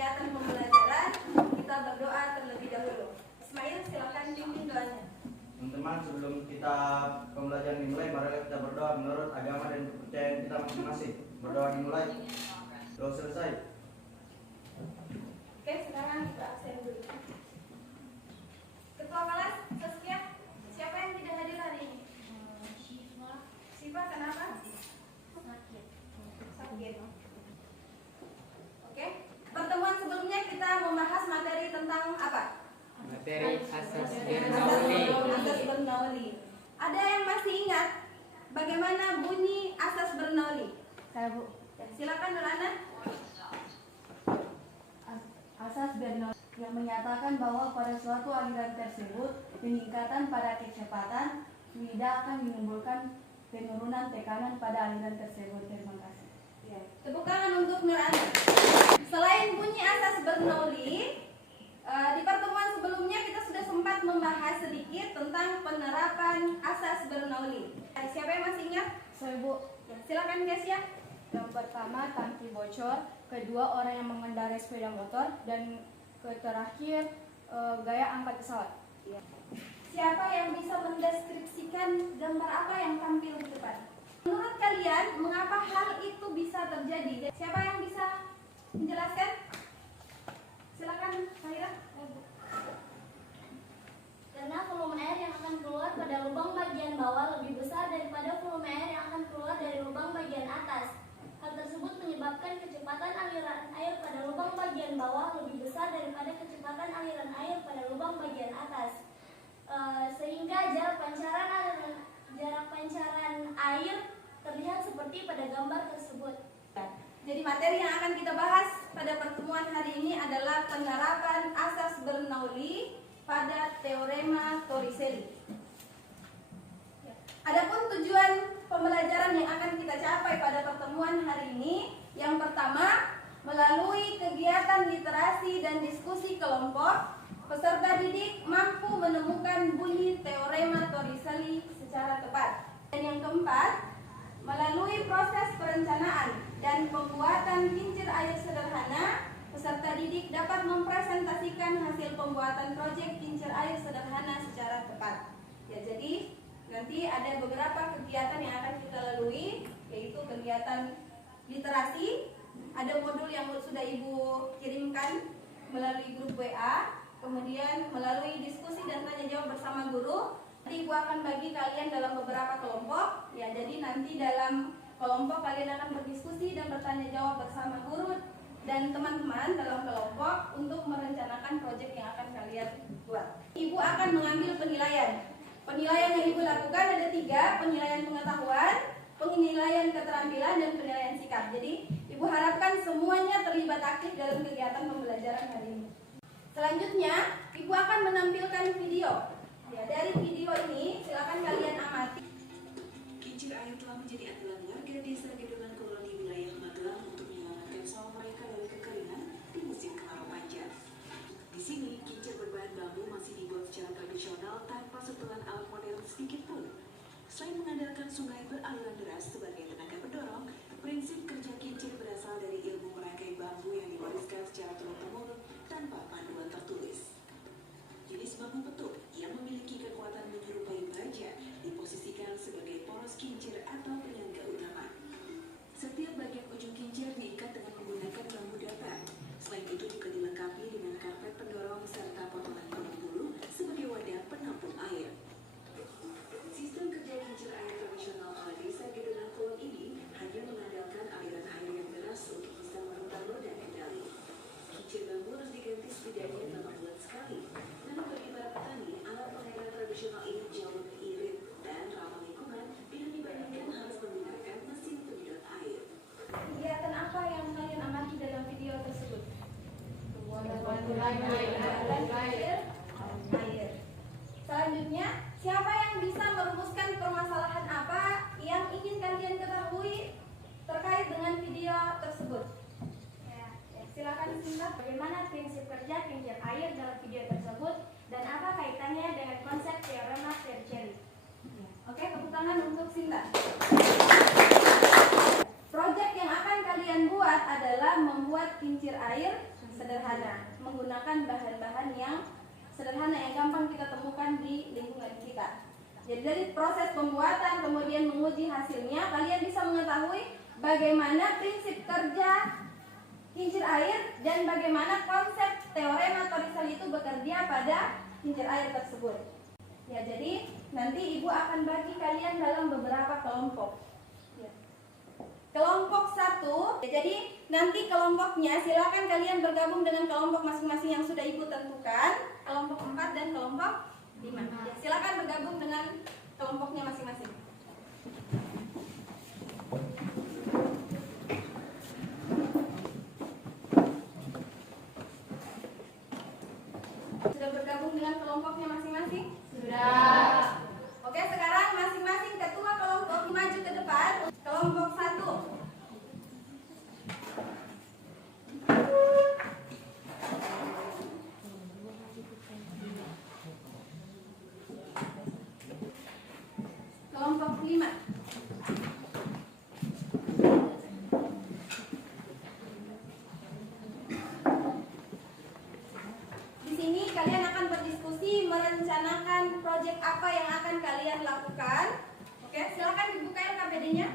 kegiatan pembelajaran, kita berdoa terlebih dahulu. Ismail, silakan pimpin doanya. Teman-teman, sebelum kita pembelajaran dimulai, marilah kita berdoa menurut agama dan kepercayaan kita masing-masing. Berdoa dimulai. Doa selesai. Oke, sekarang kita absen dulu. Ketua kelas, Saskia, siapa yang tidak hadir hari ini? Siva, kenapa? Sakit. Oke, pertemuan sebelumnya kita membahas materi tentang apa? Materi asas Asas Bernoulli. Ada yang masih ingat bagaimana bunyi asas Bernoulli? Saya Bu. Ya, silakan Nurana. Asas Bernoulli yang menyatakan bahwa pada suatu aliran tersebut peningkatan pada kecepatan tidak akan menimbulkan penurunan tekanan pada aliran tersebut. Terima kasih. Ya, tepuk tangan untuk Nurana. Selain bunyi asas Bernoulli, di pertemuan sebelumnya kita sudah sempat membahas sedikit tentang penerapan asas Bernoulli. Siapa yang masih ingat? Saya Bu. Ya, silakan Kesia. Yang pertama tangki bocor, kedua orang yang mengendarai sepeda motor, dan terakhir gaya angkat pesawat. Ya. Siapa yang bisa mendeskripsikan gambar apa yang tampil di depan? Menurut kalian, mengapa hal itu bisa terjadi? Siapa yang bisa menjelaskan? Silakan, Fahira. Karena volume air yang akan keluar pada lubang bagian bawah lebih besar daripada volume air yang akan keluar dari lubang bagian atas. Hal tersebut menyebabkan kecepatan aliran air pada lubang bagian bawah lebih besar daripada kecepatan aliran air pada lubang bagian atas. Sehingga jarak pancaran air terlihat seperti pada gambar tersebut. Jadi materi yang akan kita bahas pada pertemuan hari ini adalah penerapan asas Bernoulli pada teorema Torricelli. Adapun tujuan pembelajaran yang akan kita capai pada pertemuan hari ini, yang pertama, melalui kegiatan literasi dan diskusi kelompok, peserta didik mampu menemukan bunyi teorema Torricelli secara tepat. Dan yang keempat, melalui proses perencanaan dan pembuatan kincir air sederhana, peserta didik dapat mempresentasikan hasil pembuatan proyek kincir air sederhana secara tepat. Ya, jadi nanti ada beberapa kegiatan yang akan kita lalui, yaitu kegiatan literasi. Ada modul yang sudah Ibu kirimkan melalui grup WA, kemudian melalui diskusi dan tanya jawab bersama guru. Nanti Ibu akan bagi kalian dalam beberapa kelompok. Ya, jadi nanti dalam kelompok kalian akan berdiskusi dan bertanya jawab bersama guru dan teman-teman dalam kelompok untuk merencanakan proyek yang akan kalian buat. Ibu akan mengambil penilaian. Penilaian yang Ibu lakukan ada 3, penilaian pengetahuan, penilaian keterampilan, dan penilaian sikap. Jadi Ibu harapkan semuanya terlibat aktif dalam kegiatan pembelajaran hari ini. Selanjutnya, Ibu akan menampilkan video. Ya, dari video ini silakan kalian amati. Kincir air telah menjadi andalan warga desa Gedongan Kulon di wilayah Magelang untuk menyelamatkan sawah mereka dari kekeringan di musim kemarau panjang. Di sini, kincir berbahan bambu masih dibuat secara tradisional tanpa sentuhan alat modern sedikit pun. Selain mengandalkan sungai beraliran deras sebagai tenaga pendorong, prinsip kerja kincir berasal dari ilmu merangkai bambu yang diwariskan secara turun-temurun tanpa panduan tertulis. Jenis bambu petuk yang memiliki kekuatan menyerupai baja diposisikan sebagai poros kincir atau penyangga utama. Setiap bagian ujung kincir diikat dengan menggunakan bambu datar. Selain itu juga dilengkapi dengan karpet pendorong serta potongan bambu bulu sebagai wadah penampung air. Sistem kerja kincir air tradisional ala desa Gedongan Kulon ini hanya mengandalkan aliran air yang deras untuk bisa memutar roda kendali. Kincir bambu harus diganti setidaknya 8 bulan sekali. Namun bagi para petani, alat pengairan tradisional ini jauh lebih irit dan ramah lingkungan bila dibandingkan harus menggunakan mesin penyedot air. Kegiatan apa yang kalian amati dalam video tersebut? Air. Selanjutnya, siapa yang bisa merumuskan permasalahan apa yang ingin kalian ketahui terkait dengan video tersebut? Silakan singkat. Bagaimana prinsip kerja kincir air dalam video tersebut dan apa kaitannya dengan konsep teorema Torricelli? Oke, tepuk tangan untuk Sinta. Proyek yang akan kalian buat adalah membuat kincir air sederhana. sederhana, menggunakan bahan-bahan yang sederhana yang gampang kita temukan di lingkungan kita. Jadi dari proses pembuatan kemudian menguji hasilnya, kalian bisa mengetahui bagaimana prinsip kerja kincir air dan bagaimana konsep teorema Torricelli itu bekerja pada kincir air tersebut. Ya, jadi nanti Ibu akan bagi kalian dalam beberapa kelompok. Ya. Kelompok 1, ya, jadi nanti kelompoknya silakan kalian bergabung dengan kelompok masing-masing yang sudah Ibu tentukan, kelompok 4 dan kelompok 5. Ya, silakan bergabung dengan kelompoknya masing-masing. Sudah bergabung dengan kelompoknya masing-masing? Sudah. Oke, sekarang masing-masing ketua kelompok maju ke depan. Kelompok 1. Kelompok 5. Di sini kalian akan berdiskusi merencanakan proyek apa yang akan kalian lakukan. Oke, silakan dibuka LKPD-nya.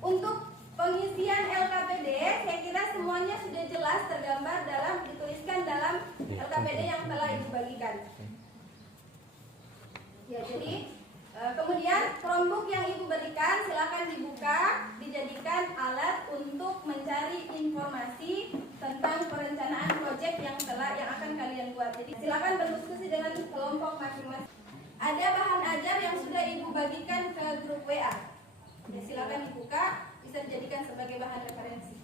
Untuk pengisian LKPD, saya kira semuanya sudah jelas tergambar dituliskan dalam LKPD yang telah Ibu bagikan. Ya, jadi kemudian Chromebook yang Ibu berikan silakan dibuka, dijadikan alat untuk mencari informasi tentang perencanaan proyek yang akan kalian buat. Jadi silakan berdiskusi dengan kelompok masing-masing. Ada bahan ajar yang sudah Ibu bagikan ke grup WA. Ya, silakan dibuka, bisa dijadikan sebagai bahan referensi.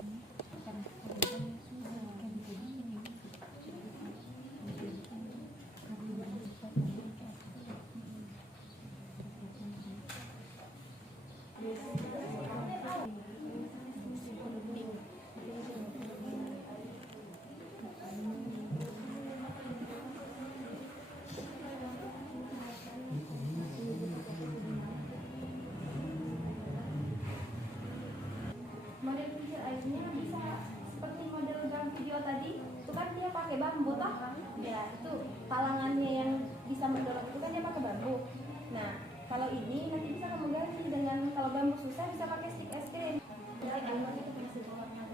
Model kincir airnya bisa seperti model dalam video tadi, itu kan dia pakai bambu toh? Ya, itu palangannya yang bisa mendorong itu kan dia pakai bambu. Nah, kalau ini nanti bisa kamu ganti dengan, kalau bambu susah bisa pakai stick es krim.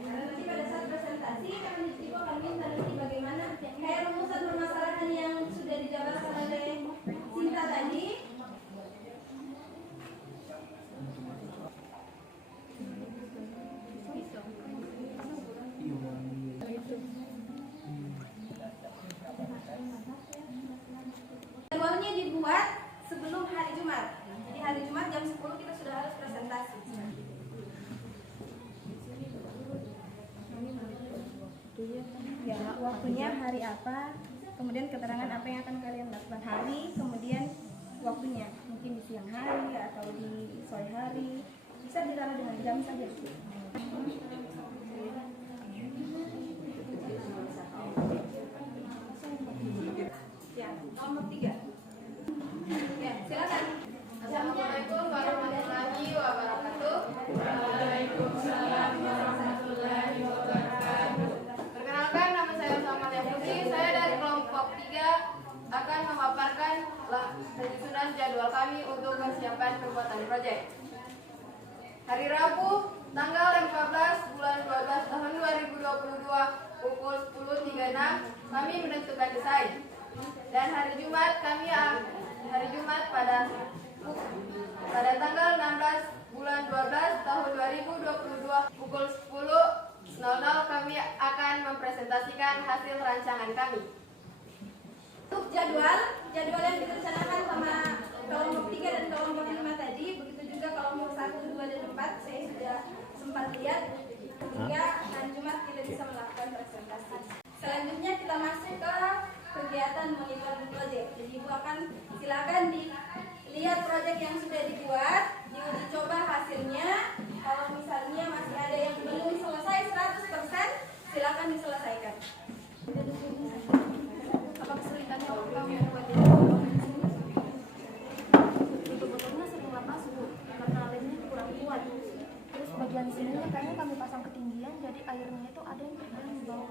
Nanti pada saat presentasi kami Ibu akan minta nanti bagaimana kayak rumusan permasalahan yang sudah dijabarkan oleh Sinta tadi. Jadwalnya dibuat sebelum hari Jumat. Jadi hari Jumat jam 10 kita sudah harus presentasi. Ya, waktunya hari apa, kemudian keterangan apa yang akan kalian lakukan hari, kemudian waktunya mungkin di siang hari atau di sore hari, bisa ditaruh dengan jam saja. Ya, nomor 3. Ya, silakan. Assalamualaikum warahmatullahi wabarakatuh. Waalaikumsalam warahmatullahi wabarakatuh. Perkenalkan, nama saya Salman Yafusi. Saya dari kelompok 3 akan memaparkan penyusunan jadwal kami untuk persiapan pembuatan proyek. Hari Rabu, tanggal 15 bulan 12 tahun 2022 pukul 10.36 kami menentukan desain. Dan hari Jumat pada tanggal 16 bulan 12 tahun 2022 pukul 10.00 kami akan mempresentasikan hasil rancangan kami. Untuk jadwal yang direncanakan sama kelompok 3 dan kelompok 5 tadi, begitu juga kelompok 1, 2, dan 4 saya sudah sempat lihat. Hingga hari Jumat kita bisa melakukan presentasi. Selanjutnya kita masuk ke kegiatan monitoring project. Jadi Ibu akan silakan dilihat proyek yang sudah dibuat, diuji coba hasilnya. Kalau misalnya masih ada yang belum selesai 100%, silakan diselesaikan. Apa kesulitannya waktu kamu membuat ini? Botolnya sering lepas Bu, karena lemnya kurang kuat. Terus bagian sininya kayaknya kami pasang ketinggian, jadi airnya itu ada yang terdalam di bawah.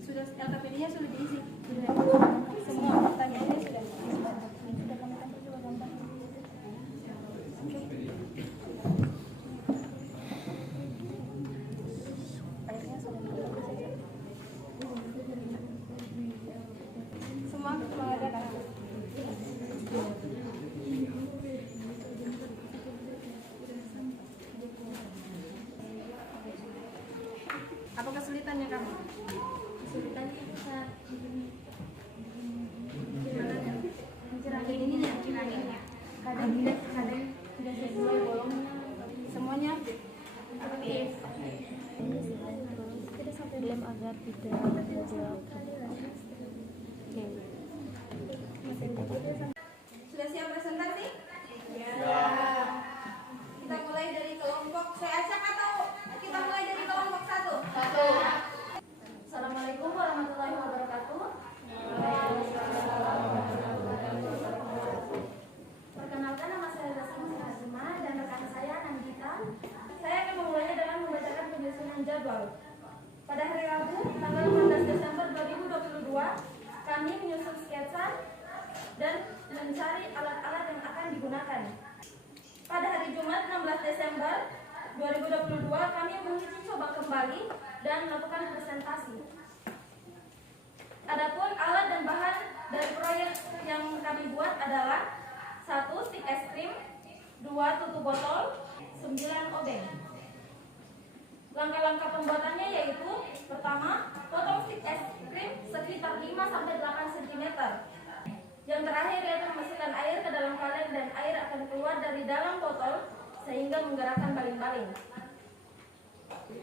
Sudah LKPD-nya sudah diisi. Semua pertanyaannya sudah diisi. Semua mengadakan. Apa kesulitannya kamu? Kesulitannya itu saat Mencerahin ininya, cerahinnya. kadang tidak sesuai bolongnya. Semuanya Aktif. Kita sampai lem agar tidak terjebak. sudah siap presentasi? Ya. Kita mulai dari kelompok. Saya acak atau kita mulai dari kelompok 1? Assalamualaikum warahmatullahi wabarakatuh. Perkenalkan, nama saya Zasmin Hazima dan rekan saya Nandita. Saya akan memulainya dengan membacakan penyusunan jadwal. Pada hari Rabu, tanggal 15 Desember 2022, kami menyusun sketsa dan mencari alat-alat yang akan digunakan. Pada hari Jumat 16 Desember 2022, kami menguji coba kembali dan melakukan presentasi. Adapun alat dan bahan dari proyek yang kami buat adalah 1 stik es krim, 2 tutup botol, 9 obeng. Langkah-langkah pembuatannya yaitu: pertama, potong stik es krim sekitar 5-8 cm. Yang terakhir yaitu memasukkan air ke dalam kaleng dan air akan keluar dari dalam botol sehingga menggerakkan baling-baling.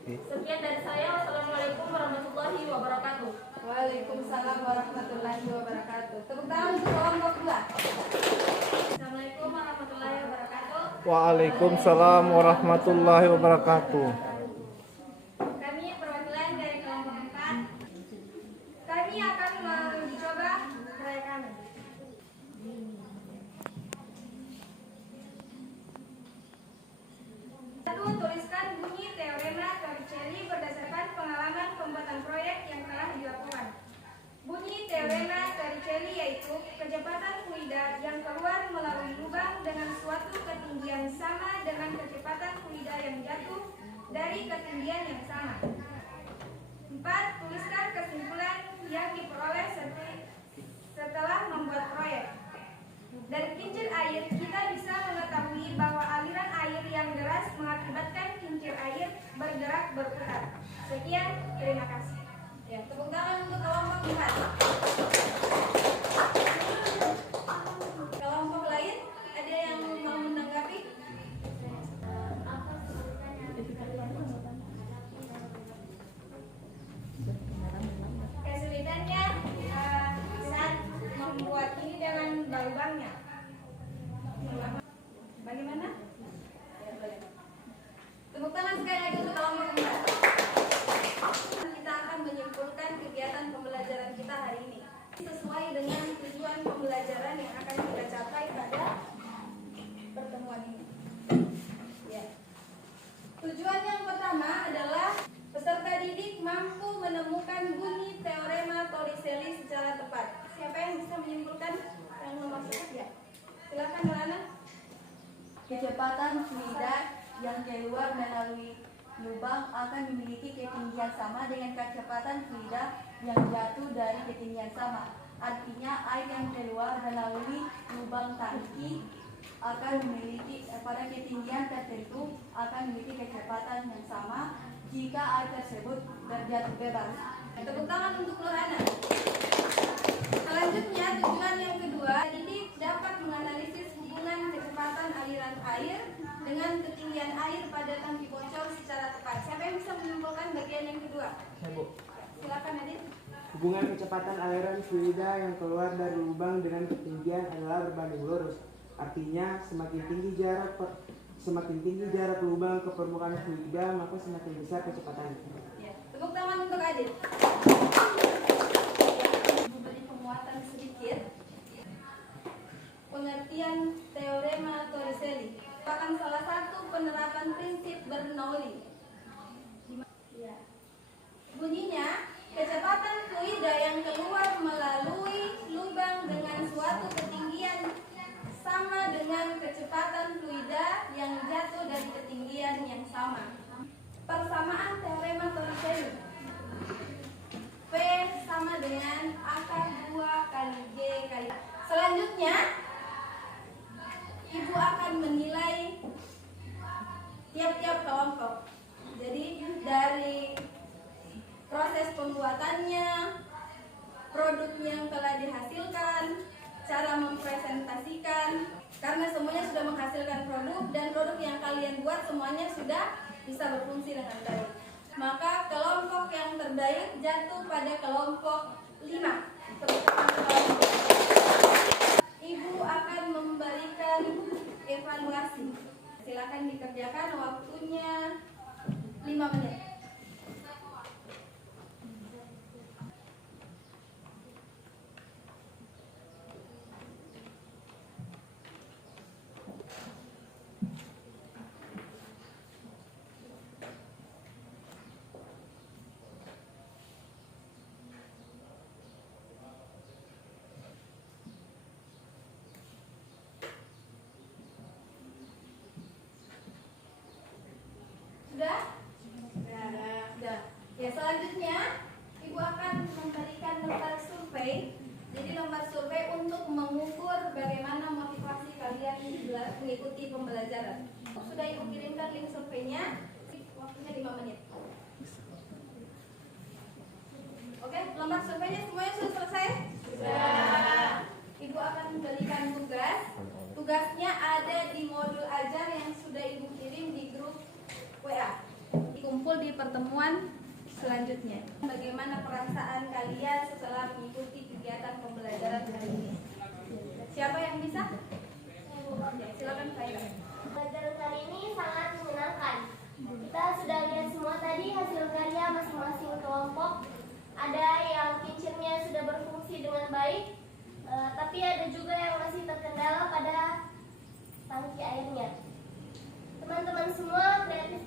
Sekian dari saya. Wassalamualaikum warahmatullahi wabarakatuh. Waalaikumsalam warahmatullahi wabarakatuh. Tepuk tangan untuk kelompok 2. Assalamualaikum warahmatullahi wabarakatuh. Waalaikumsalam warahmatullahi wabarakatuh. Kami perwakilan dari kelompok 4. Kami akan menguji coba proyek kami. Tuliskan bunyi teorema Torricelli berdasarkan pengalaman pembuatan proyek yang telah dilakukan. Bunyi teorema Torricelli yaitu kecepatan fluida yang keluar melalui lubang dengan suatu ketinggian sama dengan kecepatan fluida yang jatuh dari ketinggian yang sama. 4. Tuliskan kesimpulan yang diperoleh setelah membuat proyek. Dari kincir air, kita bisa mengetahui bahwa aliran air yang deras mengakibatkan kincir air bergerak berputar. Sekian, terima kasih. Ya, tepuk tangan untuk kelompok 4. Kelompok lain, ada yang mau menanggapi? Kesulitannya saat membuat ini dengan lubangnya. Bagaimana? Tepuk tangan sekali lagi untuk kelompok 4. Kita akan menyimpulkan kegiatan pembelajaran kita hari ini sesuai dengan tujuan pembelajaran yang akan kita capai pada pertemuan ini. Ya. Tujuan yang pertama adalah peserta didik mampu menemukan bunyi teorema Torricelli secara tepat. Siapa yang bisa menyimpulkan yang nomor 1? Ya. Silakan Melana. Kecepatan fluida yang keluar melalui lubang akan memiliki ketinggian sama dengan kecepatan fluida yang jatuh dari ketinggian sama. Artinya air yang keluar melalui lubang tangki akan memiliki pada ketinggian tertentu akan memiliki kecepatan yang sama jika air tersebut terjatuh bebas. Tepuk tangan untuk Nurhana. Selanjutnya, tujuan yang kedua, didik dapat menganalisis hubungan kecepatan aliran air dengan ketinggian air pada tangki bocor secara tepat. Siapa yang bisa menyimpulkan bagian yang kedua? Saya, Bu. Silakan Adit. Hubungan kecepatan aliran fluida yang keluar dari lubang dengan ketinggian adalah berbanding lurus. Artinya, semakin tinggi jarak semakin tinggi jarak lubang ke permukaan fluida, maka semakin besar kecepatannya. Ya, tepuk tangan untuk Adit. Beri penguatan sedikit. Pengertian teorema Torricelli merupakan salah satu penerapan prinsip Bernoulli. Ya. Bunyinya, kecepatan fluida yang keluar melalui lubang dengan suatu ketinggian sama dengan kecepatan fluida yang jatuh dari ketinggian yang sama. Persamaan teorema Torricelli. P sama dengan akar 2 kali G kali. Selanjutnya, Ibu akan menilai tiap-tiap kelompok. Jadi dari proses pembuatannya, produk yang telah dihasilkan, cara mempresentasikan, karena semuanya sudah menghasilkan produk dan produk yang kalian buat semuanya sudah bisa berfungsi dengan baik. Maka kelompok yang terbaik jatuh pada kelompok 5. Ibu akan memberikan evaluasi. Silakan dikerjakan, waktunya 5 menit. Sudah? Sudah. Ya, selanjutnya Ibu akan memberikan lembar survei. Jadi lembar survei untuk mengukur bagaimana motivasi kalian mengikuti pembelajaran. Sudah Ibu kirimkan link surveinya. Waktunya 5 menit. Oke, lembar surveinya semuanya sudah selesai? Sudah. Ibu akan memberikan tugas. Tugasnya ada di modul ajar yang sudah Ibu kirim di grup WA. Dikumpul di pertemuan selanjutnya. Bagaimana perasaan kalian setelah mengikuti kegiatan pembelajaran hari ini? Siapa yang bisa? Ya, silakan Faira. Pelajaran kali ini sangat menyenangkan. Kita sudah lihat semua tadi hasil karya masing-masing kelompok. Ada yang kincirnya sudah berfungsi dengan baik, tapi ada juga yang masih terkendala pada tangki airnya. Teman-teman semua kreatif.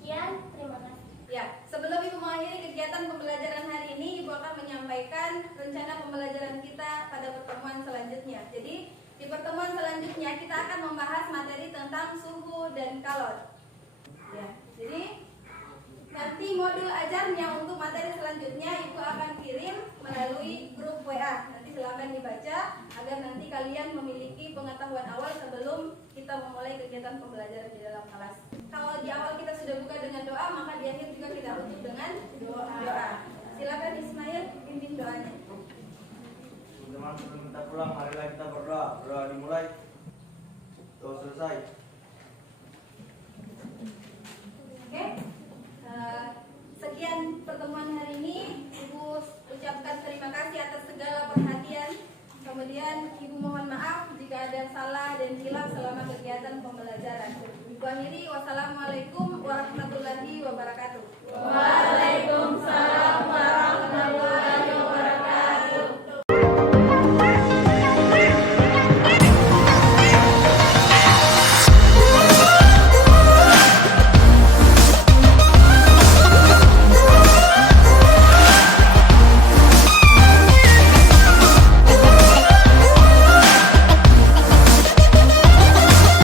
Sekian, terima kasih. Ya, sebelum Ibu mengakhiri kegiatan pembelajaran hari ini, Ibu akan menyampaikan rencana pembelajaran kita pada pertemuan selanjutnya. Jadi, di pertemuan selanjutnya kita akan membahas materi tentang suhu dan kalor. Ya, jadi nanti modul ajarnya untuk materi selanjutnya Ibu akan kirim melalui grup WA. Nanti silakan dibaca agar nanti kalian memiliki pengetahuan awal sebelum kita memulai kegiatan pembelajaran di dalam kelas. Kalau di awal kita sudah buka dengan doa, maka di akhir juga kita tutup dengan doa. Silakan Ismail pimpin doanya. Teman-teman sebelum kita pulang, marilah kita berdoa. Berdoa dimulai. Doa selesai. Oke. Sekian pertemuan hari ini. Ibu ucapkan terima kasih atas segala perhatian. Kemudian Ibu mohon maaf jika ada salah dan hilaf selama kegiatan pembelajaran. Ibu akhiri, wassalamualaikum warahmatullahi wabarakatuh.